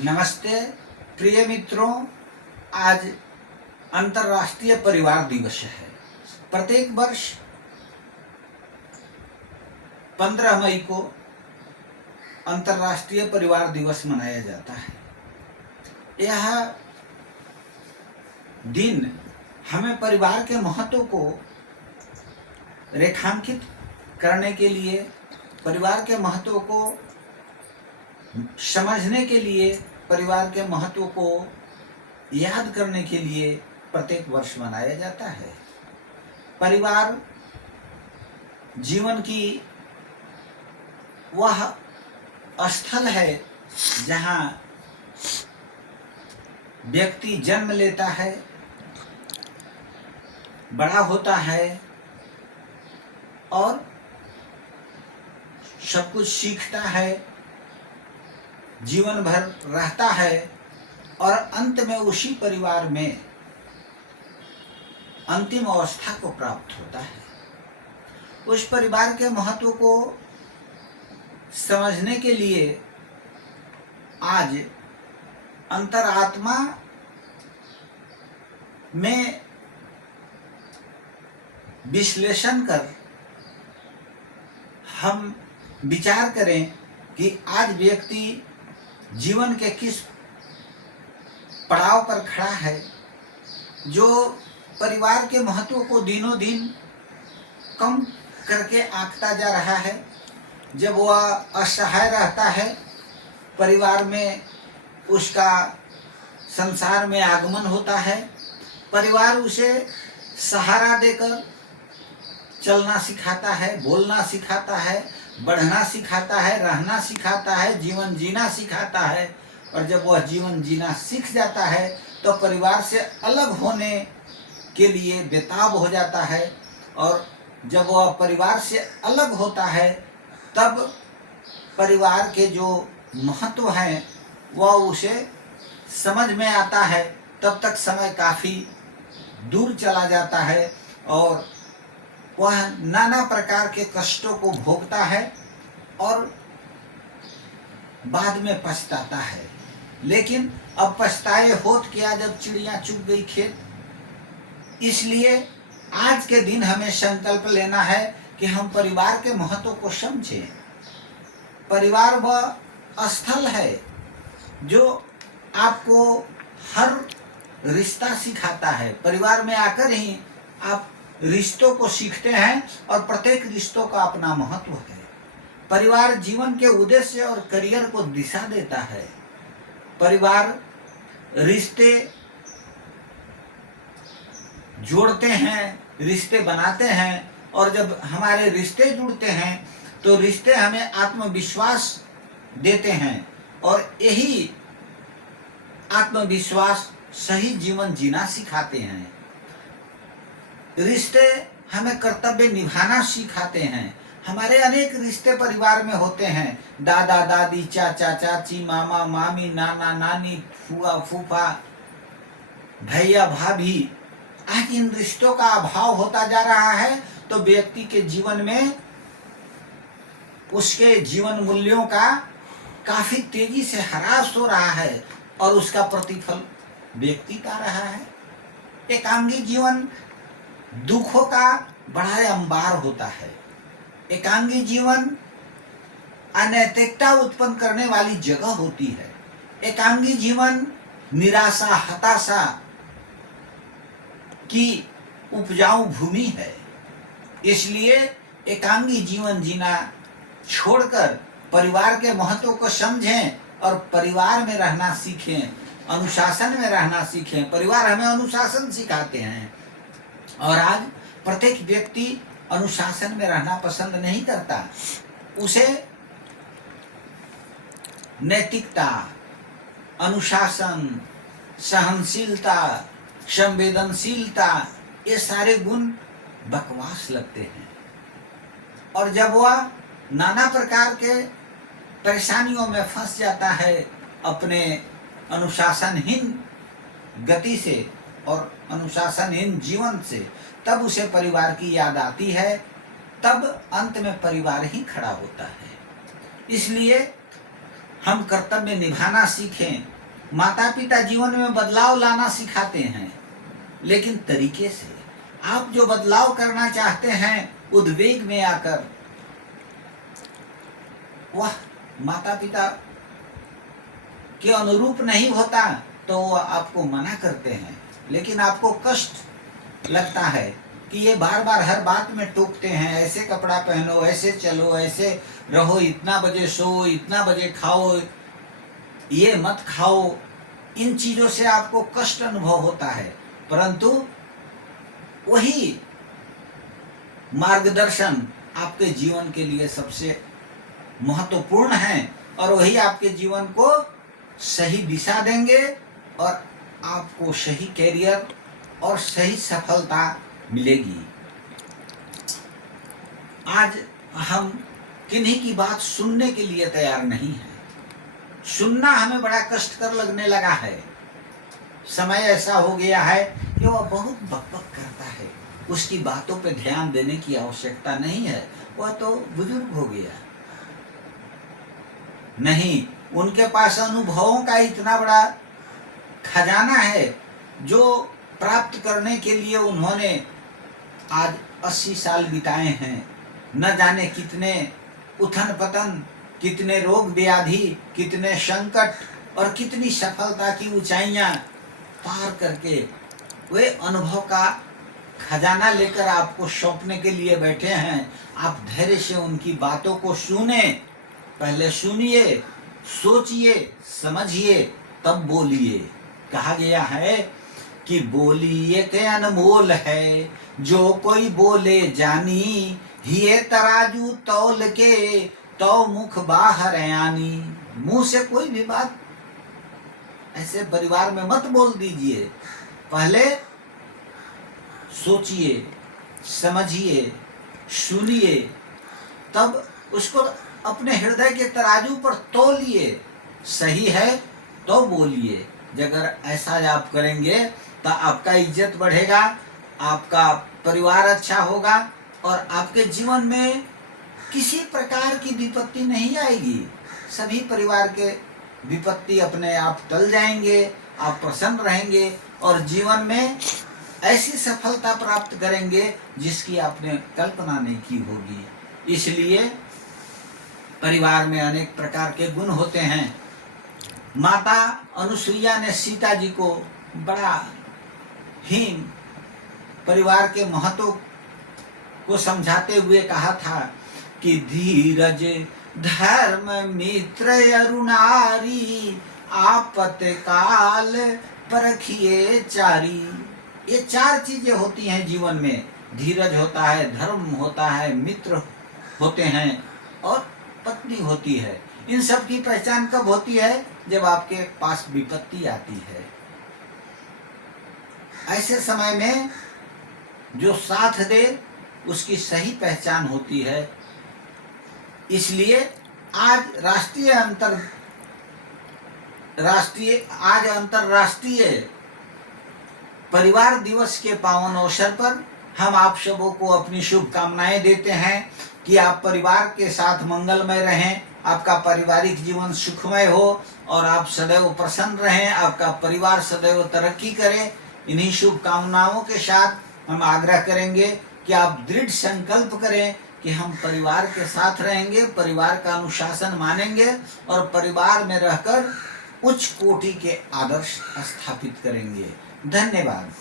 नमस्ते प्रिय मित्रों, आज अंतर्राष्ट्रीय परिवार दिवस है। प्रत्येक वर्ष 15 मई को अंतर्राष्ट्रीय परिवार दिवस मनाया जाता है। यह दिन हमें परिवार के महत्व को रेखांकित करने के लिए, परिवार के महत्व को समझने के लिए, परिवार के महत्व को याद करने के लिए प्रत्येक वर्ष मनाया जाता है। परिवार जीवन की वह स्थल है जहाँ व्यक्ति जन्म लेता है, बड़ा होता है और सब कुछ सीखता है, जीवन भर रहता है और अंत में उसी परिवार में अंतिम अवस्था को प्राप्त होता है। उस परिवार के महत्व को समझने के लिए आज अंतरात्मा में विश्लेषण कर हम विचार करें कि आज व्यक्ति जीवन के किस पड़ाव पर खड़ा है, जो परिवार के महत्व को दिनों दिन कम करके आंकता जा रहा है। जब वह असहाय रहता है, परिवार में उसका संसार में आगमन होता है, परिवार उसे सहारा देकर चलना सिखाता है, बोलना सिखाता है, बढ़ना सिखाता है, रहना सिखाता है, जीवन जीना सिखाता है। और जब वह जीवन जीना सीख जाता है तो परिवार से अलग होने के लिए बेताब हो जाता है। और जब वह परिवार से अलग होता है तब परिवार के जो महत्व हैं वह उसे समझ में आता है। तब तक समय काफ़ी दूर चला जाता है और वह नाना प्रकार के कष्टों को भोगता है और बाद में पछताता है। लेकिन अब पछताए होत क्या जब चिड़िया चुग गई खेत। इसलिए आज के दिन हमें संकल्प लेना है कि हम परिवार के महत्व को समझें। परिवार वह स्थल है जो आपको हर रिश्ता सिखाता है। परिवार में आकर ही आप रिश्तों को सीखते हैं और प्रत्येक रिश्तों का अपना महत्व है। परिवार जीवन के उद्देश्य और करियर को दिशा देता है। परिवार रिश्ते जोड़ते हैं, रिश्ते बनाते हैं और जब हमारे रिश्ते जुड़ते हैं तो रिश्ते हमें आत्मविश्वास देते हैं और यही आत्मविश्वास सही जीवन जीना सिखाते हैं। रिश्ते हमें कर्तव्य निभाना सिखाते हैं। हमारे अनेक रिश्ते परिवार में होते हैं, दादा दादी, चाचा चाची, मामा मामी, नाना नानी, फूआ फूफा, भैया भाभी। आज इन रिश्तों का अभाव होता जा रहा है तो व्यक्ति के जीवन में उसके जीवन मूल्यों का काफी तेजी से ह्रास हो रहा है और उसका प्रतिफल व्यक्ति पा रहा है। एकांगी जीवन दुखों का बड़ा अंबार होता है। एकांगी जीवन अनैतिकता उत्पन्न करने वाली जगह होती है। एकांगी जीवन निराशा, हताशा की उपजाऊ भूमि है। इसलिए एकांगी जीवन जीना छोड़कर परिवार के महत्व को समझें और परिवार में रहना सीखें, अनुशासन में रहना सीखें। परिवार हमें अनुशासन सिखाते हैं और आज प्रत्येक व्यक्ति अनुशासन में रहना पसंद नहीं करता। उसे नैतिकता, अनुशासन, सहनशीलता, संवेदनशीलता, ये सारे गुण बकवास लगते हैं। और जब वह नाना प्रकार के परेशानियों में फंस जाता है अपने अनुशासनहीन गति से और अनुशासनहीन जीवन से, तब उसे परिवार की याद आती है। तब अंत में परिवार ही खड़ा होता है। इसलिए हम कर्तव्य निभाना सीखें। माता पिता जीवन में बदलाव लाना सिखाते हैं, लेकिन तरीके से। आप जो बदलाव करना चाहते हैं उद्वेग में आकर, वह माता पिता के अनुरूप नहीं होता तो वो आपको मना करते हैं, लेकिन आपको कष्ट लगता है कि ये बार बार हर बात में टोकते हैं, ऐसे कपड़ा पहनो, ऐसे चलो, ऐसे रहो, इतना बजे सो, इतना बजे खाओ, ये मत खाओ। इन चीजों से आपको कष्ट अनुभव होता है, परंतु वही मार्गदर्शन आपके जीवन के लिए सबसे महत्वपूर्ण है और वही आपके जीवन को सही दिशा देंगे और आपको सही कैरियर और सही सफलता मिलेगी। आज हम किन्हीं की बात सुनने के लिए तैयार नहीं है। सुनना हमें बड़ा कष्टकर लगने लगा है। समय ऐसा हो गया है कि वह बहुत बकबक करता है, उसकी बातों पे ध्यान देने की आवश्यकता नहीं है, वह तो बुजुर्ग हो गया। नहीं, उनके पास अनुभवों का इतना बड़ा खजाना है जो प्राप्त करने के लिए उन्होंने आज 80 साल बिताए हैं। न जाने कितने उथन पतन, कितने रोग व्याधि, कितने संकट और कितनी सफलता की ऊंचाइयां पार करके वे अनुभव का खजाना लेकर आपको सौंपने के लिए बैठे हैं। आप धैर्य से उनकी बातों को सुने, पहले सुनिए, सोचिए, समझिए, तब बोलिए। कहा गया है कि बोलिए के अनमोल है, जो कोई बोले जानी, हिये तराजू तौल के, तो मुख बाहर आनी। मुंह से कोई भी बात ऐसे परिवार में मत बोल दीजिए, पहले सोचिए, समझिए, सुनिए, तब उसको अपने हृदय के तराजू पर तौलिए। सही है तो बोलिए। अगर ऐसा आप करेंगे तो आपका इज्जत बढ़ेगा, आपका परिवार अच्छा होगा और आपके जीवन में किसी प्रकार की विपत्ति नहीं आएगी। सभी परिवार के विपत्ति अपने आप टल जाएंगे, आप प्रसन्न रहेंगे और जीवन में ऐसी सफलता प्राप्त करेंगे जिसकी आपने कल्पना नहीं की होगी। इसलिए परिवार में अनेक प्रकार के गुण होते हैं। माता अनुसुईया ने सीता जी को बड़ा ही परिवार के महत्व को समझाते हुए कहा था कि धीरज, धर्म, मित्र, अरुणारी, आपत काल परखिए चारी। ये 4 चीजें होती हैं जीवन में। धीरज होता है, धर्म होता है, मित्र होते हैं और पत्नी होती है। इन सब की पहचान कब होती है? जब आपके पास विपत्ति आती है। ऐसे समय में जो साथ दे उसकी सही पहचान होती है। इसलिए आज अंतरराष्ट्रीय परिवार दिवस के पावन अवसर पर हम आप सबों को अपनी शुभकामनाएं देते हैं कि आप परिवार के साथ मंगलमय रहें, आपका पारिवारिक जीवन सुखमय हो और आप सदैव प्रसन्न रहें, आपका परिवार सदैव तरक्की करे। इन्हीं शुभकामनाओं के साथ हम आग्रह करेंगे कि आप दृढ़ संकल्प करें कि हम परिवार के साथ रहेंगे, परिवार का अनुशासन मानेंगे और परिवार में रहकर उच्च कोटि के आदर्श स्थापित करेंगे। धन्यवाद।